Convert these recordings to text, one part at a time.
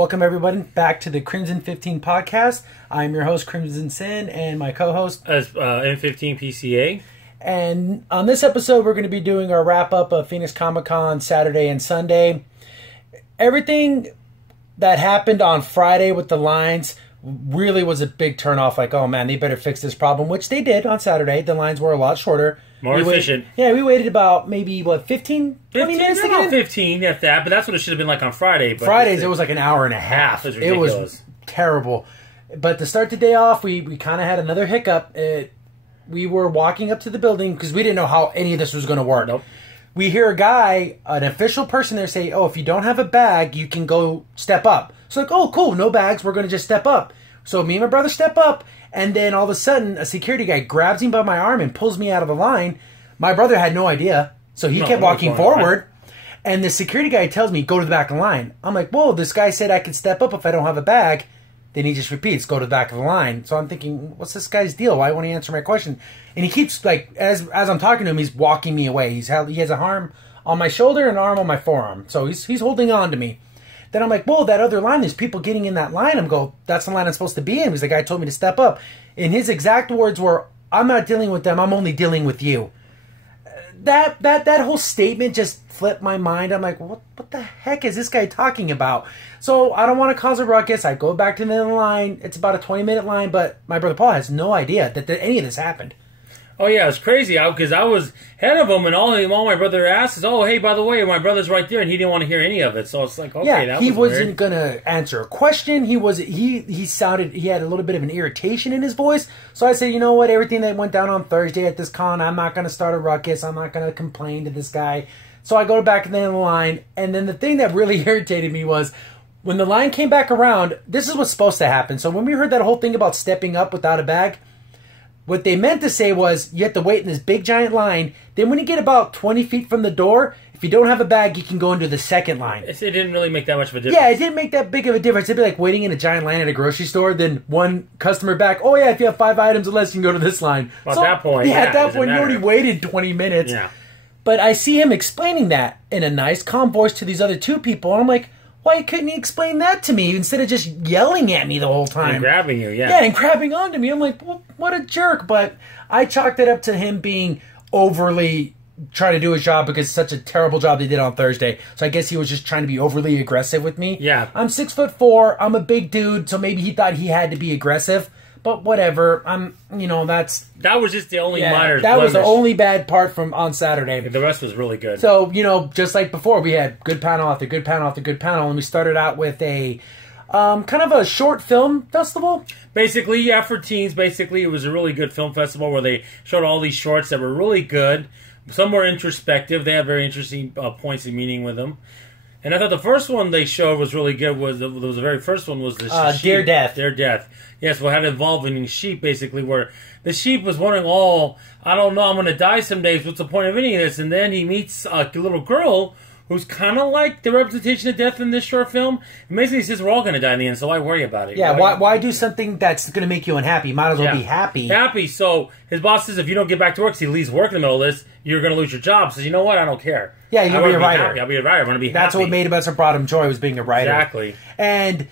Welcome everybody back to the Crimson 15 podcast. I'm your host Crimson Sin and my co-host M15 PCA. And on this episode we're going to be doing our wrap-up of Phoenix Comic Con Saturday and Sunday. Everything that happened on Friday with the lines really was a big turnoff. Like, oh man, they better fix this problem, which they did on Saturday. The lines were a lot shorter. More efficient. We waited about maybe, 15, 20 minutes to get in? 15, if that, but that's what it should have been like on Friday. But Fridays, it was like an hour and a half. It was terrible. But to start the day off, we kind of had another hiccup. We were walking up to the building because we didn't know how any of this was going to work. Nope. We hear a guy, an official person there say, oh, if you don't have a bag, you can go step up. So like, oh, cool, no bags, we're going to just step up. So me and my brother step up, and then all of a sudden, a security guy grabs him by my arm and pulls me out of the line. My brother had no idea, so he kept walking forward. And the security guy tells me, go to the back of the line. I'm like, whoa, this guy said I could step up if I don't have a bag. Then he just repeats, go to the back of the line. So I'm thinking, what's this guy's deal? Why won't he answer my question? And he keeps, like, as I'm talking to him, he's walking me away. He has an arm on my shoulder and an arm on my forearm. So he's holding on to me. Then I'm like, whoa, that other line, there's people getting in that line. I'm going, that's the line I'm supposed to be in. Because the guy told me to step up. And his exact words were, I'm not dealing with them, I'm only dealing with you. That whole statement just flipped my mind. I'm like, what the heck is this guy talking about? So I don't want to cause a ruckus. I go back to the line. It's about a 20-minute line, but my brother Paul has no idea that any of this happened. Oh, yeah, it was crazy because I was ahead of him, and all my brother asked is, oh, hey, by the way, my brother's right there, and he didn't want to hear any of it. So it's like, okay, yeah, that was he wasn't weird. going to answer a question. He had a little bit of an irritation in his voice. So I said, you know what, everything that went down on Thursday at this con, I'm not going to start a ruckus. I'm not going to complain to this guy. So I go back to the end of the line, and then the thing that really irritated me was when the line came back around, this is what's supposed to happen. So when we heard that whole thing about stepping up without a bag, what they meant to say was you have to wait in this big giant line. Then when you get about 20 feet from the door, if you don't have a bag, you can go into the second line. It didn't really make that much of a difference. Yeah, it didn't make that big of a difference. It'd be like waiting in a giant line at a grocery store, then one customer back, oh yeah, if you have 5 items or less, you can go to this line. Well, at that point, at that point, you already waited 20 minutes. Yeah. But I see him explaining that in a nice, calm voice to these other two people, and I'm like, why couldn't he explain that to me instead of just yelling at me the whole time? And grabbing you, yeah. Yeah, and grabbing onto me. I'm like, well, what a jerk. But I chalked it up to him being overly trying to do his job because it's such a terrible job they did on Thursday. So I guess he was just trying to be overly aggressive with me. Yeah. I'm 6'4". I'm a big dude, so maybe he thought he had to be aggressive. But whatever. That was just the only minor That blemish. was the only bad part from on Saturday. The rest was really good. So, just like before, we had good panel after good panel after good panel, and we started out with a kind of a short film festival. Basically, yeah, for teens, basically, it was a really good film festival where they showed all these shorts that were really good. Some were introspective. They had very interesting points of meaning with them. And I thought the first one they showed was really good. The very first one was the sheep. Dear Death. Dear Death. Yes, well, had involving sheep, basically, where the sheep was wondering, oh, I don't know, I'm going to die some days. What's the point of any of this? And then he meets a little girl who's kind of like the representation of death in this short film. And basically, he says, we're all going to die in the end, so why worry about it? Yeah, why do something that's going to make you unhappy? Might as well be happy. Happy. So his boss says, if you don't get back to work, because he leaves work in the middle of this, you're going to lose your job. Says, you know what? I don't care. Yeah, you'll be a writer. Happy. I'll be a writer. I'm going to be happy. That's what made it what brought him joy, was being a writer. Exactly. And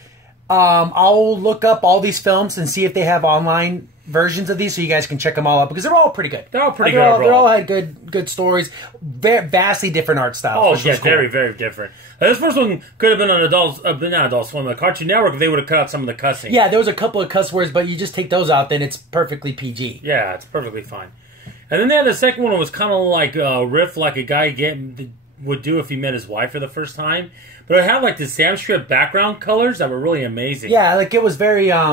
I'll look up all these films and see if they have online versions of these so you guys can check them all out because they're all pretty good. They're all pretty good. They all had good stories. Vastly different art styles. Oh, yeah, cool. Very, very different. This first one could have been on not Adult Swim, a Cartoon Network if they would have cut out some of the cussing. Yeah, there was a couple of cuss words, but you just take those out, then it's perfectly PG. Yeah, it's perfectly fine. And then they had the second one that was kind of like a riff like a guy would do if he met his wife for the first time. But it had like the Sam Strip background colors that were really amazing. Yeah, like it was very, I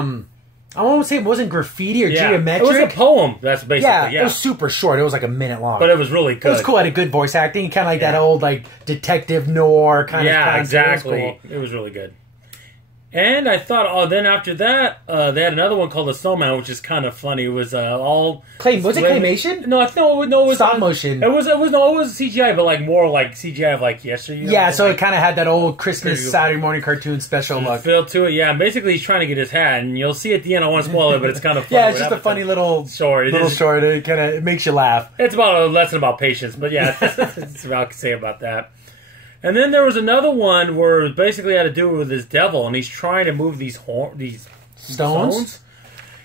won't say it wasn't graffiti or geometric. It was a poem, that's basically, yeah. It was super short. It was like a minute long. But it was really good. It was cool. It had a good voice acting. Kind of like that old like detective noir kind of. Yeah, exactly. It was cool. It was really good. And I thought, then after that, they had another one called the Snowman, which is kind of funny. It was all was it claymation? No, it was stop motion. It was CGI, but like more like CGI of like yesterday. Yeah, so it kind of had that old Christmas Saturday morning cartoon special look feel to it. Yeah, basically he's trying to get his hat, and you'll see at the end. I won't spoil it, but it's kind of funny. Yeah, it's just a funny little short. It kind of makes you laugh. It's about a lesson about patience, but yeah, that's what I can say about that. And then there was another one where it basically had to do with this devil, and he's trying to move these stones.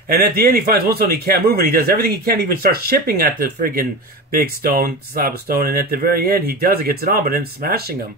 And at the end, he finds one stone he can't move, and he does everything he can, even starts chipping at the friggin' big slab of stone. And at the very end, he does it, gets it on, but then smashing him.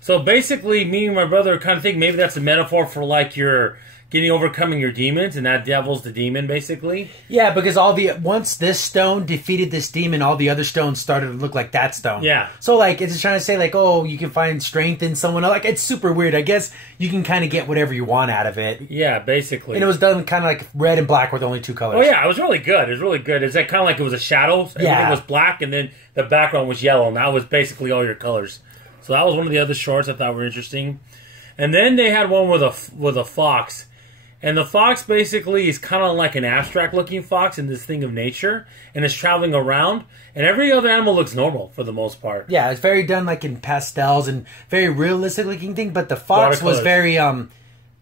So basically, me and my brother kind of think maybe that's a metaphor for like your overcoming your demons, and that devil's the demon, basically. Yeah, because once this stone defeated this demon, all the other stones started to look like that stone. Yeah. So like it's just trying to say like, oh, you can find strength in someone else. Like it's super weird. I guess you can kind of get whatever you want out of it. Yeah, basically. And it was done kind of like red and black were the only two colors. Oh yeah, it was really good. It was really good. It's like kind of like it was a shadow. Everything was black, and then the background was yellow, and that was basically all your colors. So that was one of the other shorts I thought were interesting. And then they had one with a fox. And the fox basically is kind of like an abstract-looking fox in this thing of nature, and it's traveling around. And every other animal looks normal for the most part. Yeah, it's very done like in pastels and very realistic-looking thing. But the fox was very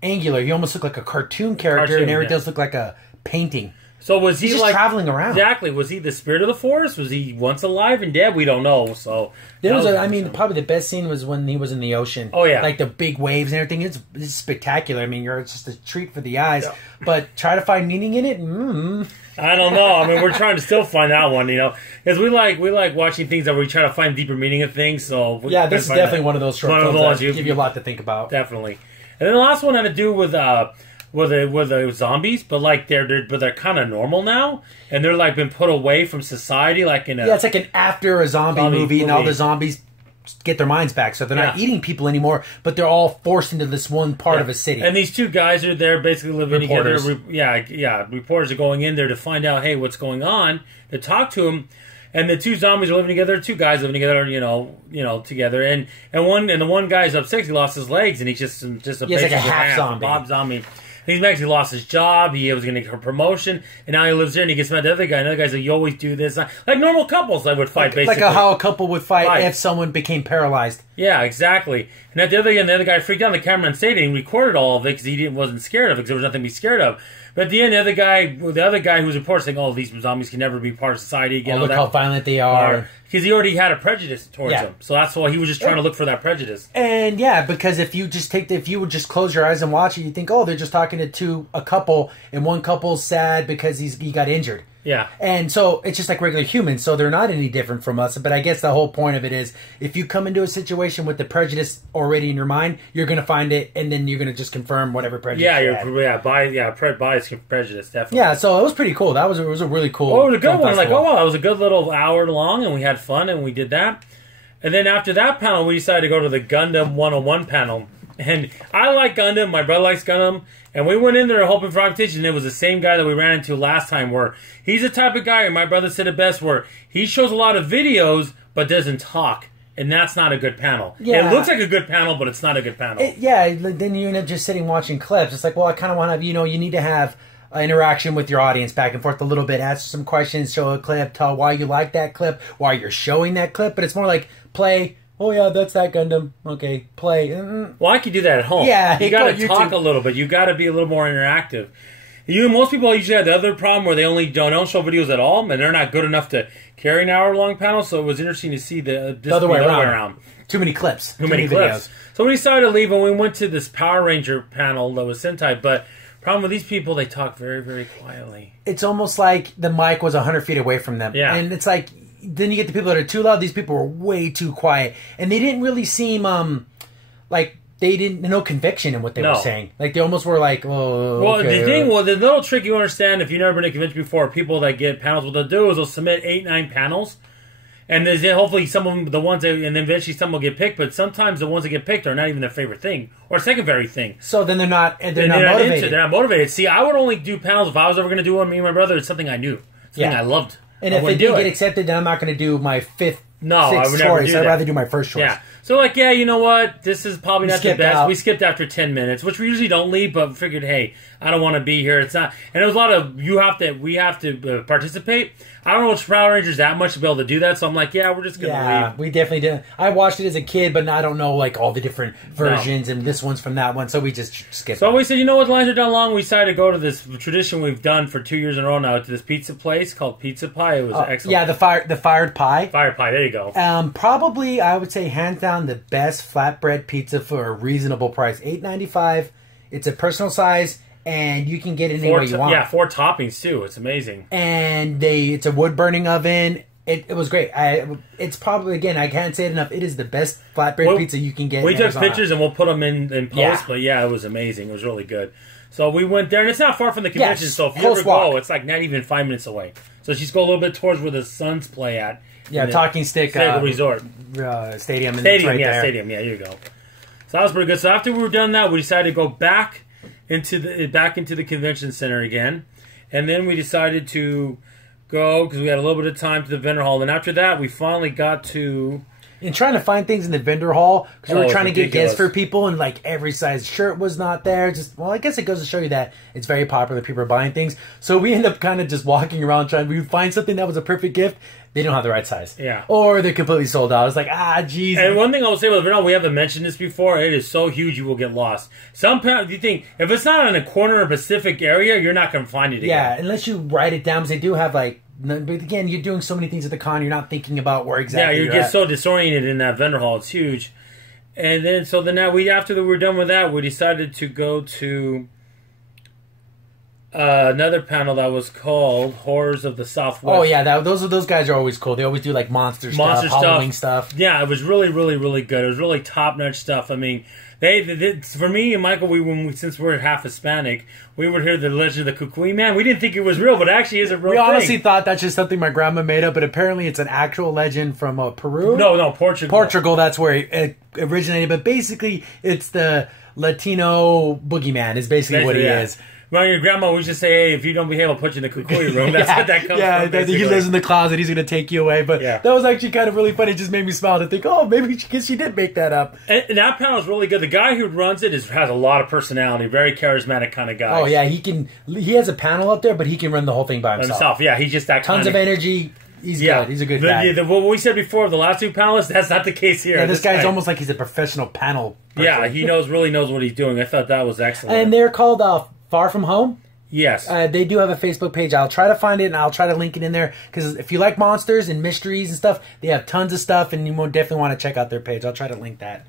angular. He almost looked like a cartoon character, and everything else looked like a painting. So was he just like traveling around? Exactly. Was he the spirit of the forest? Was he once alive and dead? We don't know. So there was probably the best scene was when he was in the ocean. Oh yeah, like the big waves and everything. It's spectacular. I mean, it's just a treat for the eyes. Yeah. But try to find meaning in it. I don't know. I mean, we're trying to still find that one, because we like watching things that we try to find deeper meaning of things. So yeah, this is definitely one of those short films that give you a lot to think about. Definitely. And then the last one had to do with the zombies, but like they're kind of normal now, and they're like been put away from society, like in it's like an after a zombie movie, and all the zombies get their minds back, so they're not eating people anymore, but they're all forced into this one part of a city. And these two guys are there basically living together. Reporters are going in there to find out, hey, what's going on, to talk to them. And the two zombies are living together. Two guys living together, together. And the one guy's upset. He lost his legs, and he's just like a half zombie. Bob zombie. He's actually lost his job. He was going to get a promotion, and now he lives there, and he gets mad at the other guy. And the other guy's like, "You always do this," like normal couples that would fight, basically. Like how a couple would fight if someone became paralyzed. Yeah, exactly. And at the other end, the other guy freaked out. The cameraman stayed and he recorded all of it because he wasn't scared of it because there was nothing to be scared of. But at the end, the other guy who was reporting saying, "Oh, these zombies can never be part of society again." Oh, look how violent they are. Because he already had a prejudice towards them, so that's why he was just trying to look for that prejudice. And yeah, because if you would just close your eyes and watch it, you think, oh, they're just talking to a couple, and one couple's sad because he got injured. Yeah. And so it's just like regular humans, so they're not any different from us. But I guess the whole point of it is, if you come into a situation with the prejudice already in your mind, you're going to find it, and then you're going to just confirm whatever prejudice. Bias prejudice, definitely. Yeah, so it was pretty cool. It was a really cool. Oh, it was a good one. Like, oh, wow, it was a good little hour long, and we had fun, and we did that. And then after that panel, we decided to go to the Gundam 101 panel. And I like Gundam. My brother likes Gundam. And we went in there hoping for competition. It was the same guy that we ran into last time, where he's the type of guy, and my brother said it best, where he shows a lot of videos but doesn't talk. And that's not a good panel. Yeah. It looks like a good panel, but it's not a good panel. Then you end up just sitting watching clips. It's like, well, I kind of want to have, you need to have interaction with your audience back and forth a little bit. Ask some questions, show a clip, tell why you like that clip, why you're showing that clip. But it's more like play. Oh yeah, that's that Gundam. Okay, play. Well, I could do that at home. Yeah, you got to talk a little bit. You got to be a little more interactive. Most people usually have the other problem where they only don't show videos at all, and they're not good enough to carry an hour-long panel. So it was interesting to see the other way around. Too many clips. Too many clips. Videos. So we decided to leave, and we went to this Power Ranger panel that was Sentai. But problem with these people, they talk very, very quietly. It's almost like the mic was 100 feet away from them. Yeah, and it's like. Then you get the people that are too loud. These people were way too quiet, and they didn't really seem like they didn't no conviction in what they were saying. Like they almost were like, oh. Well, okay. The little trick you understand if you've never been to convention before, people that get panels, what they'll do is they'll submit 8-9 panels, and there's hopefully some of them, and then eventually some will get picked. But sometimes the ones that get picked are not even their favorite thing or second favorite thing. So then they're not motivated. They're not motivated. See, I would only do panels if I was ever going to do one. Me and my brother, it's something I knew, something I loved. And if it did get accepted, then I'm not going to do my sixth choice. I'd rather do my first choice. Yeah. So, you know what? This is probably not the best. We skipped after 10 minutes, which we usually don't leave, but figured, hey, I don't want to be here. It's not, and there's a lot of we have to participate. I don't watch Power Rangers that much to be able to do that, so I'm like, yeah, we're just gonna leave. We definitely did. I watched it as a kid, but I don't know like all the different versions and this one's from that one, so we just skipped. So we said, you know what, the lines are done long. We decided to go to this tradition we've done for 2 years in a row now, to this pizza place called Pizza Pie. It was excellent. Yeah, the fired pie. Fired pie. There you go. Probably I would say hands down the best flatbread pizza for a reasonable price. $8.95. It's a personal size. And you can get it any way you want. Yeah, 4 toppings too. It's amazing. And it's a wood burning oven. It was great. It's probably, again, I can't say it enough. It is the best flatbread pizza you can get. We took pictures and we'll put them in post. Yeah. But yeah, it was amazing. It was really good. So we went there, and it's not far from the convention. So if you ever go, it's like not even 5 minutes away. So just go a little bit towards where the Suns play at. Yeah, Talking Stick Resort Stadium. Stadium, yeah, stadium. Yeah, here you go. So that was pretty good. So after we were done that, we decided to go back into the convention center again, and then we decided to go because we had a little bit of time to the vendor hall. And after that, we finally got to trying to find things in the vendor hall because we were trying to get gifts for people, and like every size shirt was not there. I guess it goes to show you that it's very popular. People are buying things, so we end up kind of just walking around trying. We find something that was a perfect gift. They don't have the right size. Yeah. Or they're completely sold out. It's like, jeez. And one thing I will say about the vendor, we haven't mentioned this before, it is so huge you will get lost. Sometimes you think, if it's not in a corner or Pacific area, you're not going to find it again. Yeah, unless you write it down, because they do have like, but again, you're doing so many things at the con, you're not thinking about where exactly you get so disoriented in that vendor hall. It's huge. And then, after we were done with that, we decided to go to another panel that was called Horrors of the Southwest. Oh yeah, those guys are always cool. They always do like monster stuff, Halloween stuff. Yeah, it was really, really, really good. It was really top-notch stuff. I mean, they for me and Michael, since we're half Hispanic, we would hear the legend of the Kukui Man. We didn't think it was real, but it actually is a real thing. We honestly thought that's just something my grandma made up, but apparently it's an actual legend from Peru. No, Portugal. Portugal, that's where it originated. But basically, it's the Latino boogeyman is basically what he is. Well, your grandma would just say, hey, if you don't behave, I'll put you in the kukui room. That's what that comes from. Yeah, he lives in the closet. He's going to take you away. But that was actually kind of really funny. It just made me smile to think, maybe she did make that up. And that panel is really good. The guy who runs it has a lot of personality. Very charismatic kind of guy. Oh, yeah. He has a panel up there, but he can run the whole thing by himself. Yeah, he's just that Tons of energy. He's good. He's a good guy. What we said before, the last 2 panelists, that's not the case here. Yeah, this guy's almost like he's a professional panel person. Yeah, he really knows what he's doing. I thought that was excellent. And they're called Far From Home. Yes. They do have a Facebook page. I'll try to find it, and I'll try to link it in there. Because if you like monsters and mysteries and stuff, they have tons of stuff, and you definitely want to check out their page. I'll try to link that.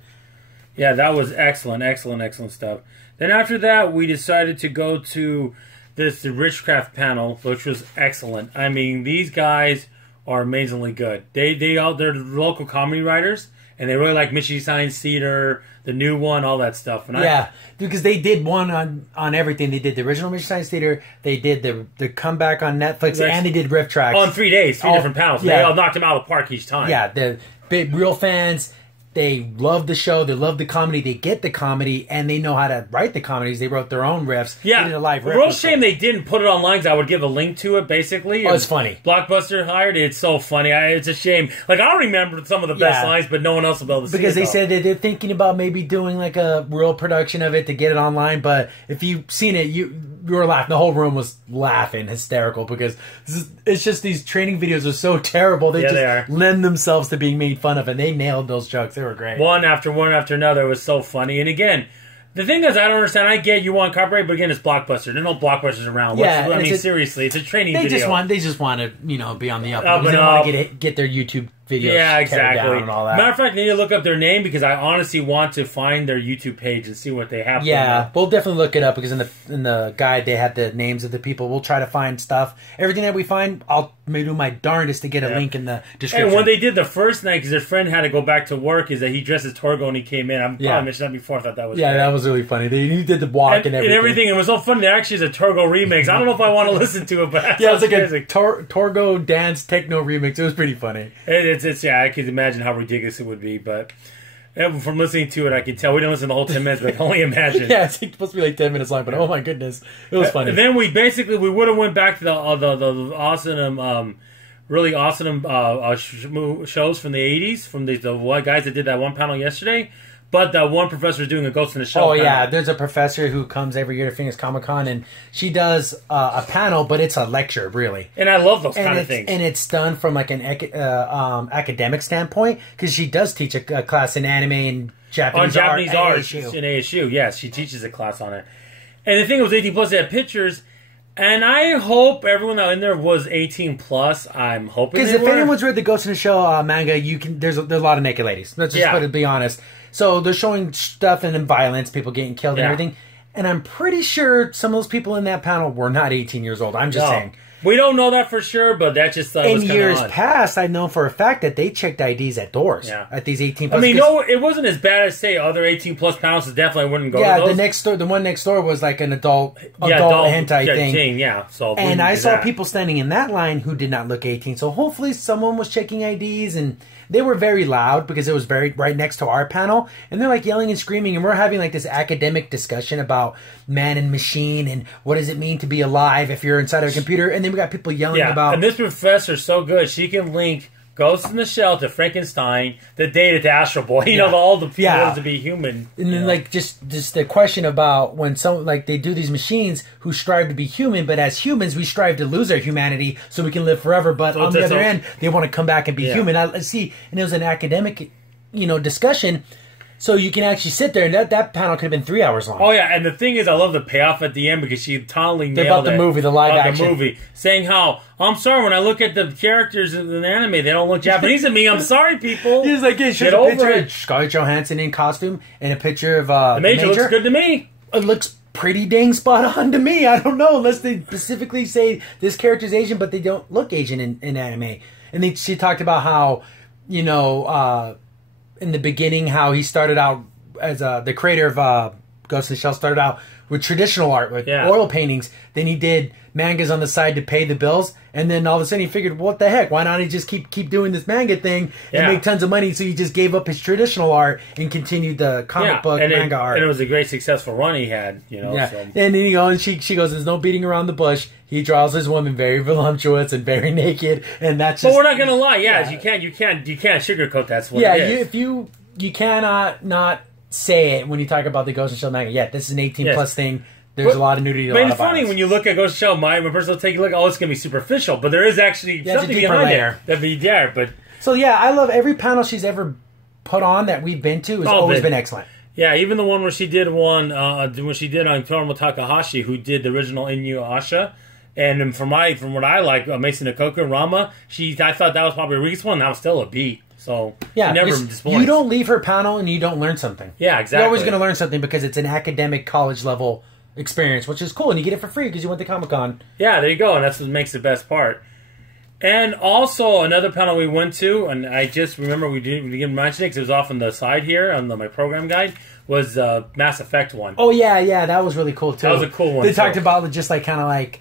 Yeah, that was excellent, excellent, excellent stuff. Then after that, we decided to go to the Richcraft panel, which was excellent. I mean, these guys are amazingly good. They're local comedy writers, and they really like Michigan Science Theater, the new one, all that stuff. And because they did one on everything. They did the original Michigan Science Theater, they did the comeback on Netflix, and they did Riff Tracks. On 3 days, 3 different panels. Yeah. They all knocked them out of the park each time. Yeah, the big real fans. They love the show. They love the comedy. They get the comedy, and they know how to write the comedies. They wrote their own riffs. Yeah, they did a live riff. Real shame they didn't put it online. Because I would give a link to it. Basically, it's funny. Blockbuster hired it. It's so funny. It's a shame. Like I remember some of the best lines, but no one else will be able to see it. Because they said that they're thinking about maybe doing like a real production of it to get it online. But if you've seen it, you were laughing. The whole room was laughing, hysterical. Because it's just these training videos are so terrible. They lend themselves to being made fun of, and they nailed those jokes. They were great. One after another. It was so funny. And again, the thing is, I don't understand. I get you want copyright, but again, it's Blockbuster. There are no Blockbusters around. Seriously, it's a training video. They just want to, be on the up. They don't want to get their YouTube videos. Yeah, exactly. Down and all that. Matter of fact, I need to look up their name because I honestly want to find their YouTube page and see what they have. Yeah, we'll definitely look it up because in the guide they have the names of the people. We'll try to find stuff. Everything that we find, I'll do my darndest to get a link in the description. And when they did the first night, because their friend had to go back to work, is that he dressed as Torgo and he came in. I'm probably mentioned that before. I thought that was great. That was really funny. He did the walk and everything. It was so funny. There actually is a Torgo remix. I don't know if I want to listen to it, but it was like a Torgo dance techno remix. It was pretty funny. I can imagine how ridiculous it would be, but from listening to it, I can tell. We didn't listen to the whole 10 minutes, but I can only imagine. It's supposed to be like 10 minutes long, but oh my goodness, it was funny. And then we would have went back to the awesome, really awesome shows from the 80s, from the guys that did that one panel yesterday. But that one professor is doing a Ghost in the Shell. Oh, yeah. There's a professor who comes every year to Phoenix Comic-Con, and she does a panel, but it's a lecture, really. And I love those kind of things. And it's done from like an academic standpoint, because she does teach a class in anime and Japanese art in ASU. Yes, she teaches a class on it. And the thing was 18 plus, they had pictures. And I hope everyone out in there was 18 plus. I'm hoping because if anyone's read the Ghost in the Shell manga, there's a lot of naked ladies. Let's just put it, be honest. So they're showing stuff and then violence, people getting killed and everything. And I'm pretty sure some of those people in that panel were not 18 years old. I'm just saying. We don't know that for sure, but that just was in years past, I know for a fact that they checked IDs at doors at these 18 plus. I mean, no, it wasn't as bad as say other 18 plus panels. Definitely wouldn't go. Yeah, to those. the one next door was like an adult hentai thing. Yeah, so and I saw people standing in that line who did not look 18. So hopefully someone was checking IDs, and they were very loud because it was right next to our panel, and they're like yelling and screaming, and we're having like this academic discussion about man and machine and what does it mean to be alive if you're inside of a computer, and then we got people yelling about. And this professor's so good; she can link Ghost in the Shell to Frankenstein, the Data to Astro Boy. You know, all the people to be human. And then like just the question about when some like they do these machines who strive to be human, but as humans we strive to lose our humanity so we can live forever. But on the other end, they want to come back and be human. I see, and it was an academic, discussion. So you can actually sit there, and that panel could have been 3 hours long. Oh yeah, and the thing is, I love the payoff at the end because she totally nailed about the movie, the live action movie, saying how I'm sorry when I look at the characters in the anime, they don't look Japanese to me. I'm sorry, people. He's like, yeah, get over it. Of Scarlett Johansson in costume and a picture of the Major. Looks good to me. It looks pretty dang spot on to me. I don't know, unless they specifically say this character's Asian, but they don't look Asian in anime. And she talked about how in the beginning how he started out as the creator of Ghost in the Shell started out with traditional art, with oil paintings. Then he did mangas on the side to pay the bills, and then all of a sudden he figured, what the heck? Why not he just keep doing this manga thing and make tons of money? So he just gave up his traditional art and continued the comic book manga art. And it was a great successful run he had, So. And then and she goes, "There's no beating around the bush." He draws his woman very voluptuous and very naked, and that's just. But we're not gonna lie, you can't sugarcoat that's what it is. You cannot not say it when you talk about the Ghost in the Shell manga. Yeah, this is an 18 plus thing. There's a lot of nudity. But it's funny when you look at Ghost in the Shell. My personal take a look. Oh, it's gonna be superficial, but there is actually something behind there. That'd be there. But so I love every panel she's ever put on that we've been to. Has always been excellent. Yeah, even the one where she did when she did on Tomoe Takahashi, who did the original Inuyasha. And from what I like, Mason Ikoku and Rama, I thought that was probably the weakest one. That was still a B. So never disappoints. You don't leave her panel and you don't learn something. Yeah, exactly. You're always going to learn something because it's an academic college level experience, which is cool, and you get it for free because you went to Comic-Con. Yeah, there you go, and that's what makes the best part. And also another panel we went to, and I just remember we didn't mention it because it was off on the side here on my program guide, was Mass Effect one. Oh yeah, that was really cool too. That was a cool one. They talked about just like kind of like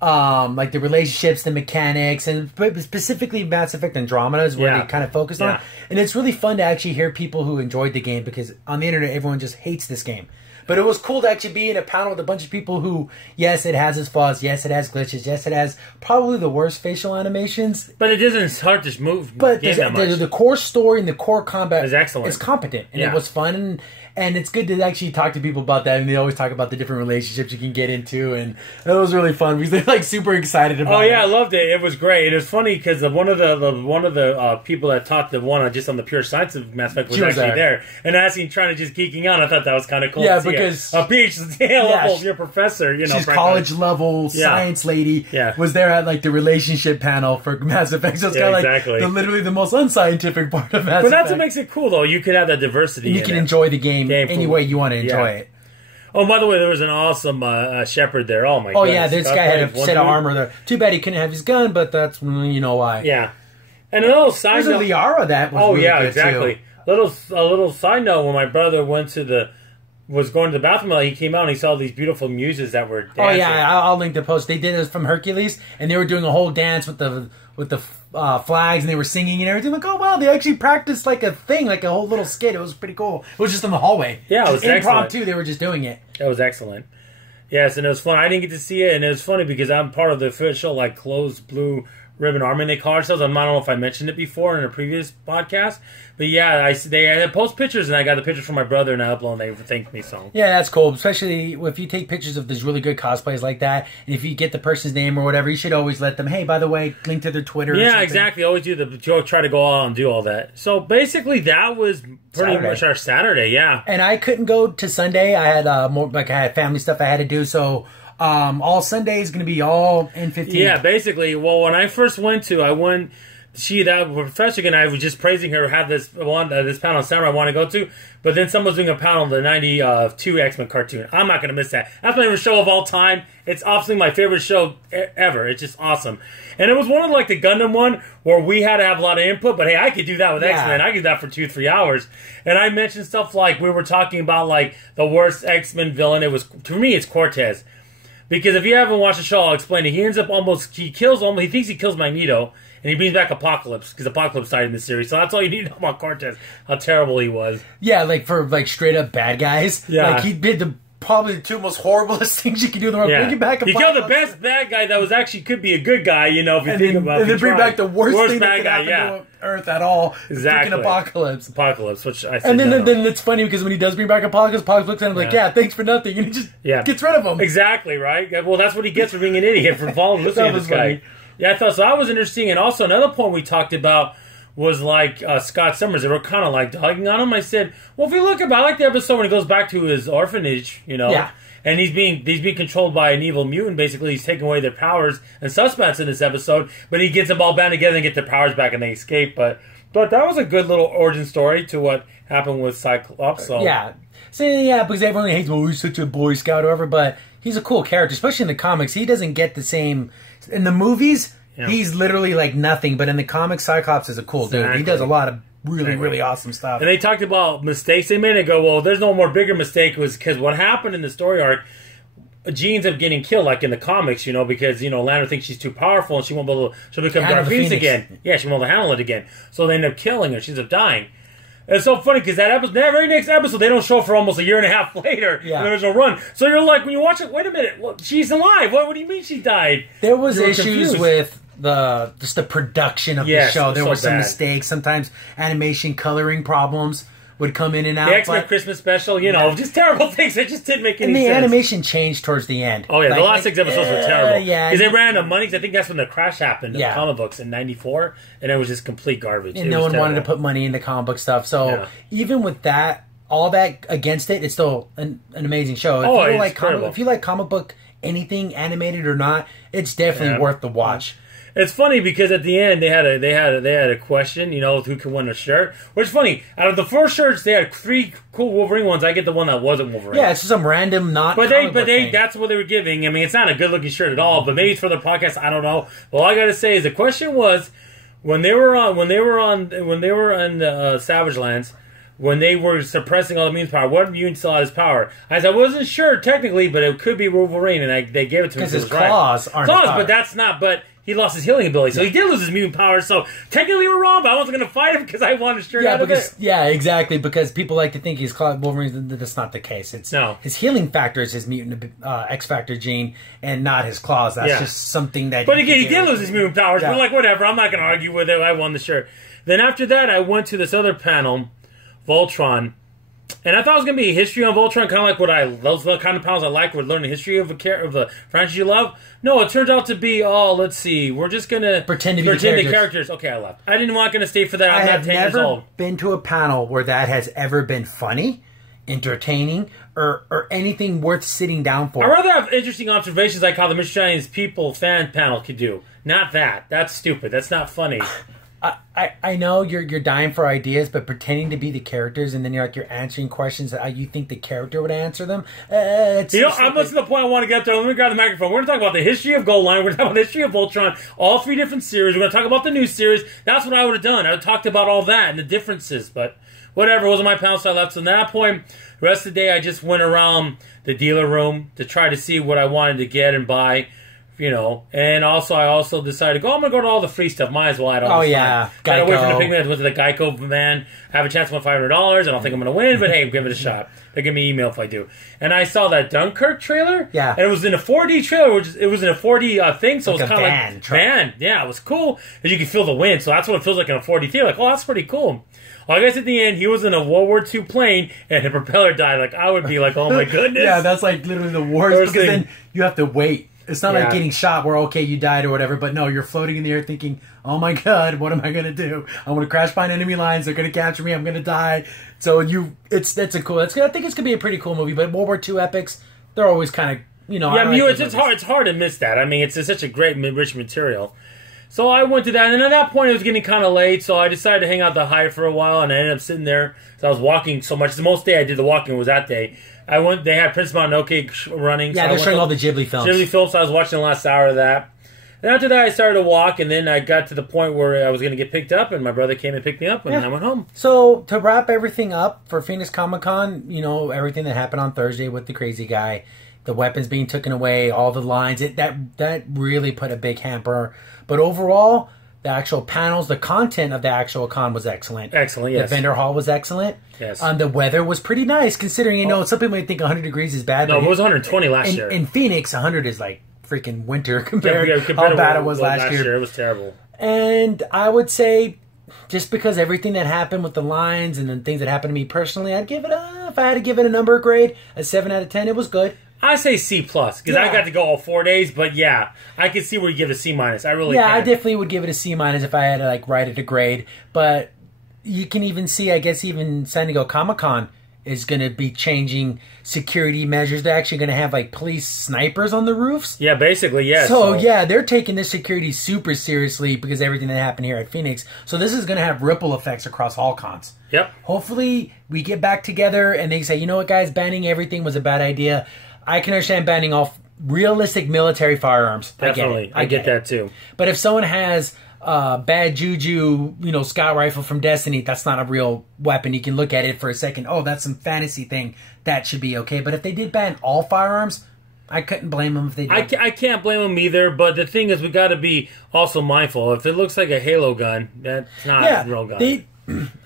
the relationships, the mechanics, and specifically Mass Effect Andromeda is where they kind of focused on. And it's really fun to actually hear people who enjoyed the game, because on the internet everyone just hates this game. But it was cool to actually be in a panel with a bunch of people who, yes, it has its flaws, yes, it has glitches, yes, it has probably the worst facial animations. But it isn't hard to move. But the core story and the core combat is excellent. It's competent, and it was fun. And it's good to actually talk to people about that, and they always talk about the different relationships you can get into, and it was really fun because they're like super excited about it. Oh yeah, I loved it. It was great. It was funny because one of the people that taught the one just on the pure science of Mass Effect was actually there, and asking, trying to just geeking on. I thought that was kind of cool. Yeah, because a PhD level, your professor, she's college level science lady, was there at like the relationship panel for Mass Effect. So it's kind of like literally the most unscientific part of Mass Effect. But that's what makes it cool, though. You could have that diversity. And you can enjoy the game any way you want to enjoy it. Oh, by the way, there was an awesome Shepherd there. Oh my god! Oh yeah, this guy had a set of armor there. Too bad he couldn't have his gun, but that's you know why. Yeah. And a little side note. There's a Liara that was really good exactly. Too. A little side note. When my brother was going to the bathroom, he came out and he saw these beautiful muses that were dancing. Oh yeah, I'll link the post. They did it from Hercules, and they were doing a whole dance with the flags, and they were singing and everything. Like, oh wow, they actually practiced like a thing, like a whole little skit. It was pretty cool. It was just in the hallway. Yeah, it was impromptu. They were just doing it. It was excellent. Yes, and it was fun. I didn't get to see it, and it was funny because I'm part of the official closed blue Ribbon Army, they call ourselves. I don't know if I mentioned it before in a previous podcast. But yeah, I post pictures, and I got the pictures from my brother, and I upload, and they thanked me. So yeah, that's cool. Especially if you take pictures of these really good cosplays like that, and if you get the person's name or whatever, you should always let them, hey, by the way, link to their Twitter. Yeah, exactly. Always try to go out and do all that. So basically, that was pretty much our Saturday. Yeah, and I couldn't go to Sunday. I had I had family stuff I had to do, so. All Sunday is going to be all N15. Yeah, basically. Well, when I first went, that professor and I was just praising her. Had this panel on Samurai I want to go to, but then someone was doing a panel on the '92 X-Men cartoon. I'm not going to miss that. That's my favorite show of all time. It's obviously my favorite show ever. It's just awesome. And it was one of like the Gundam one where we had to have a lot of input, but hey, I could do that with X-Men. I could do that for 2-3 hours. And I mentioned stuff like we were talking about like the worst X-Men villain. It was, to me, it's Cortez. Because if you haven't watched the show, I'll explain it. He ends up he thinks he kills Magneto, and he brings back Apocalypse, because Apocalypse died in the series. So that's all you need to know about Cortez, how terrible he was. Yeah, like for like straight up bad guys. Yeah. Like he did probably the two most horriblest things you can do in the world. Bring back He killed the best bad guy that was actually could be a good guy, if you think about it. And then bring back the worst thing that could happen to Earth at all. Exactly. Freaking Apocalypse. Which I said and then it's funny because when he does bring back Apocalypse looks at him like, thanks for nothing. And he just gets rid of him. Exactly, right? Well, that's what he gets for being an idiot, for following listening to this guy. Yeah, I thought so. That was interesting. And also another point we talked about was like Scott Summers. They were kind of like dogging on him. I said, well, if you look about, I like the episode when he goes back to his orphanage, and he's being controlled by an evil mutant. Basically, he's taking away their powers and suspects in this episode. But he gets them all bound together and get their powers back, and they escape. But that was a good little origin story to what happened with Cyclops. So. Yeah. Because everyone hates him. Oh, he's such a Boy Scout or whatever. But he's a cool character, especially in the comics. He doesn't get the same in the movies. Yeah. He's literally like nothing. But in the comics, Cyclops is a cool dude. He does a lot of really awesome stuff. And they talked about mistakes they made. They go, well, there's no more bigger mistake was because what happened in the story arc, Jean ends up getting killed, like in the comics, because Lantern thinks she's too powerful and she'll become Dark Phoenix again. Yeah, she won't be able to handle it again. So they end up killing her. She ends up dying. And it's so funny because that very next episode they don't show for almost a year and a half later. Yeah. There's a run. So you're like, when you watch it, wait a minute, she's alive. What do you mean she died? There was issues with the production of the show. There were some mistakes. Sometimes animation coloring problems would come in and out. The X-Men Christmas special, just terrible things that just didn't make any sense. And the animation changed towards the end. Oh yeah, the last 6 episodes were terrible. Yeah, because they ran out of money. I think that's when the crash happened in comic books in '94, and it was just complete garbage. And no one wanted to put money into comic book stuff. So even with that, all that against it, it's still an amazing show. If you like comic book anything animated or not, it's definitely worth the watch. It's funny because at the end they had a question, who can win a shirt. Which is funny. Out of the 4 shirts, they had 3 cool Wolverine ones. I get the one that wasn't Wolverine. Yeah, it's just some random But that's what they were giving. I mean, it's not a good looking shirt at all. But maybe it's for the podcast. I don't know. But all I got to say is the question was when they were on Savage Lands. When they were suppressing all the mutants' power, what mutant still had his power? I said I wasn't sure technically, but it could be Wolverine, and they gave it to me because his claws aren't but that's not. But he lost his healing ability, so he did lose his mutant power. So technically, we're wrong. But I wasn't going to fight him because I wanted to shirt out of it. Yeah, exactly. Because people like to think he's Wolverine. That's not the case. His healing factor is his mutant X Factor gene, and not his claws. That's just something that. But again, he did lose his mutant powers. Yeah. We're like, whatever. I'm not going to argue with it. I won the shirt. Then after that, I went to this other panel. Voltron, and I thought it was going to be a history on Voltron, kind of like those kind of panels I like, would learn the history of the franchise you love. No, it turned out to be, let's see, we're just going to pretend to be the characters. Okay, I left. I didn't want to stay for that. I have never been to a panel where that has ever been funny, entertaining, or anything worth sitting down for. I'd rather have interesting observations like how the Mystery Science People fan panel could do. Not that. That's stupid. That's not funny. I know you're dying for ideas, but pretending to be the characters and then you're answering questions that you think the character would answer them. I'm listening to the point I want to get to. Let me grab the microphone. We're going to talk about the history of Gold Line. We're going to talk about the history of Voltron. All 3 different series. We're going to talk about the new series. That's what I would have done. I would have talked about all that and the differences. But whatever. It wasn't my panel, so I left. So at that point, the rest of the day, I just went around the dealer room to try to see what I wanted to get and buy you know. And also, I also decided to go. I'm gonna go to all the free stuff. Might as well add all. Oh this yeah, time. Got away from the Geico. pigment. I went to the Geico man. I have a chance to win $500. I don't think I'm gonna win, but hey, give it a shot. They give me an email if I do. And I saw that Dunkirk trailer. Yeah. And it was in a 4D trailer, which it was in a 4D thing, so Like it was a kind of van like truck. van. Yeah, it was cool. And you could feel the wind, so that's what it feels like in a 4D theater. Like, oh, that's pretty cool. Well, I guess at the end, he was in a World War II plane, and the propeller died. Like, I would be like, oh my goodness. Yeah, that's like literally the worst Worst because thing. then you have to wait. It's not like Yeah. getting shot where, okay, you died or whatever, but no, you're floating in the air thinking, oh my god, what am I going to do? I'm going to crash behind enemy lines. They're going to capture me. I'm going to die. So that's a cool, I think it's going to be a pretty cool movie, but World War II epics, they're always kind of, you know. Yeah, I mean, like it's hard to miss that. I mean, it's such a great, rich material. So I went to that, and at that point, it was getting kind of late, so I decided to hang out the Hyatt for a while, and I ended up sitting there. So I was walking so much. The most day I did the walking was that day. I went. They had Prince Mononoke running. Yeah, so they're showing all the Ghibli films. Ghibli films. So I was watching the last hour of that. And after that, I started to walk, and then I got to the point where I was going to get picked up, and my brother came and picked me up, and I went home. So to wrap everything up for Phoenix Comic Con, you know, everything that happened on Thursday with the crazy guy, the weapons being taken away, all the lines, that really put a big hamper. But overall, the actual panels, the content of the actual con was excellent. Excellent, yes. The vendor hall was excellent. Yes. The weather was pretty nice, considering, you know, some people might think 100 degrees is bad. No, but it was 120 last year. In Phoenix, 100 is like freaking winter compared to compared how bad to it was last year. It was terrible. And I would say, just because everything that happened with the lines and the things that happened to me personally, I'd give it if I had to give it a number grade, a 7 out of 10. It was good. I say C plus because I got to go all 4 days. But yeah, I can see where you give it a C minus. I really I can. definitely would give it a C minus if I had to like write it a grade. But you can even see, I guess, even San Diego Comic Con is going to be changing security measures. They're actually going to have like police snipers on the roofs. Yeah, basically, yes. So yeah, they're taking this security super seriously because everything that happened here at Phoenix. So this is going to have ripple effects across all cons. Yep. Hopefully we get back together and they say, you know what, guys, banning everything was a bad idea. I can understand banning all realistic military firearms. Definitely. I get that too. But if someone has bad juju, you know, scout rifle from Destiny, that's not a real weapon. You can look at it for a second. Oh, that's some fantasy thing. That should be okay. But if they did ban all firearms, I couldn't blame them if they did. I can't blame them either. But the thing is, we got to be also mindful. If it looks like a Halo gun, that's not a real gun.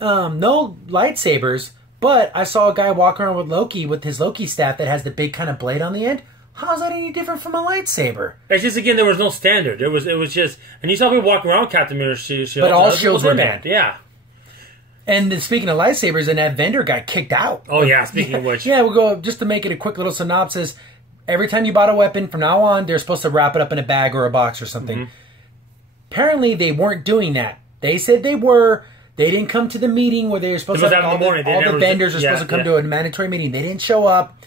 No lightsabers. But I saw a guy walk around with Loki, with his Loki staff that has the big kind of blade on the end. How's that any different from a lightsaber? It's just, again, there was no standard. It was just, and you saw people walking around with Captain Mirror's shield. But all shields were banned. Yeah. And then speaking of lightsabers, and that vendor got kicked out. Oh yeah, speaking of which. Yeah, we'll go, just to make it a quick little synopsis, every time you bought a weapon, from now on, they're supposed to wrap it up in a bag or a box or something. Mm-hmm. Apparently, they weren't doing that. They said they were. They didn't come to the meeting where they were supposed to have all the vendors are supposed to come to a mandatory meeting. They didn't show up.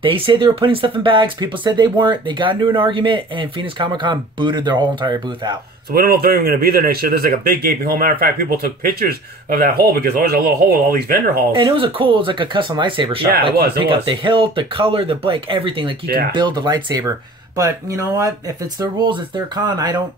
They said they were putting stuff in bags. People said they weren't. They got into an argument, and Phoenix Comic Con booted their whole entire booth out. So we don't know if they're even going to be there next year. There's like a big gaping hole. Matter of fact, people took pictures of that hole because there's a little hole with all these vendor halls. And it was like a custom lightsaber shop. Yeah, like it was. You pick up the hilt, the color, the blade, everything. Like you can build the lightsaber. But you know what? If it's their rules, it's their con. I don't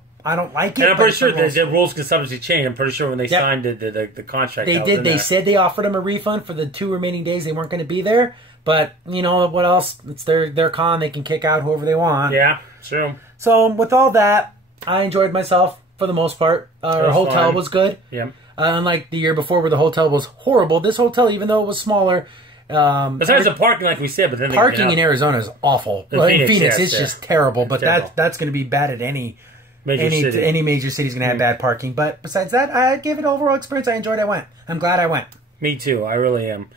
like it. And I'm pretty sure the rules can subsequently change. I'm pretty sure when they signed the contract, they did. They said they offered them a refund for the 2 remaining days they weren't going to be there. But you know what else? It's their con. They can kick out whoever they want. Yeah, true. So with all that, I enjoyed myself for the most part. Our hotel was good. Yeah. Unlike the year before where the hotel was horrible, this hotel, even though it was smaller. Besides the parking, like we said, but then parking in Arizona is awful. In Phoenix, it's just terrible. But that's going to be bad at any major city is going to have bad parking. But besides that, I gave it an overall experience. I enjoyed. I went. I'm glad I went. Me too. I really am.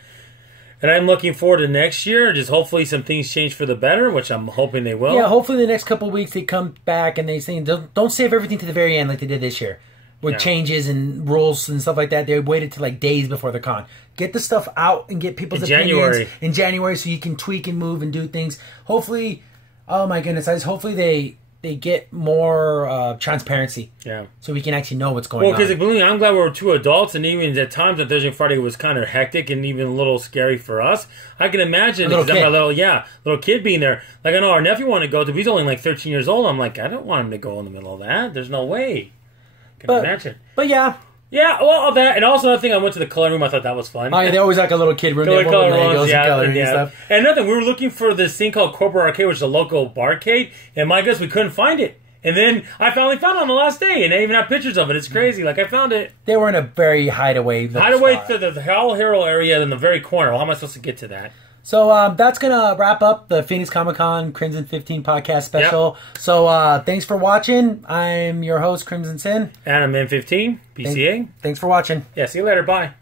And I'm looking forward to next year. Just hopefully some things change for the better, which I'm hoping they will. Yeah, hopefully the next couple of weeks they come back and they say, don't save everything to the very end like they did this year. With changes and rules and stuff like that. They waited till like days before the con. Get the stuff out and get people's opinions in January so you can tweak and move and do things. Hopefully, oh my goodness, hopefully they get more transparency. Yeah. So we can actually know what's going on. Well, because I'm glad we're 2 adults, and even at times on Thursday and Friday was kind of hectic and even a little scary for us. I can imagine because I'm a little kid being there. Like I know our nephew wanted to go to, but he's only like 13 years old. I'm like, I don't want him to go in the middle of that. There's no way. Can imagine. But yeah, Yeah, well, that, and also another thing, I went to the color room. I thought that was fun. Oh, yeah, they always like a little kid room. Color They have one with rooms, Legos and coloring and stuff. And another thing, we were looking for this thing called Corporate Arcade, which is a local barcade, and my guess, we couldn't find it. And then I finally found it on the last day, and they even have pictures of it. It's crazy. Like, I found it. They were in a very hideaway To the Hell Hero area in the very corner. Well, how am I supposed to get to that? So that's going to wrap up the Phoenix Comic-Con Crimson 15 podcast special. Yep. So thanks for watching. I'm your host, Crimson Sin. And I'm M15, PCA. Thanks for watching. Yeah, see you later. Bye.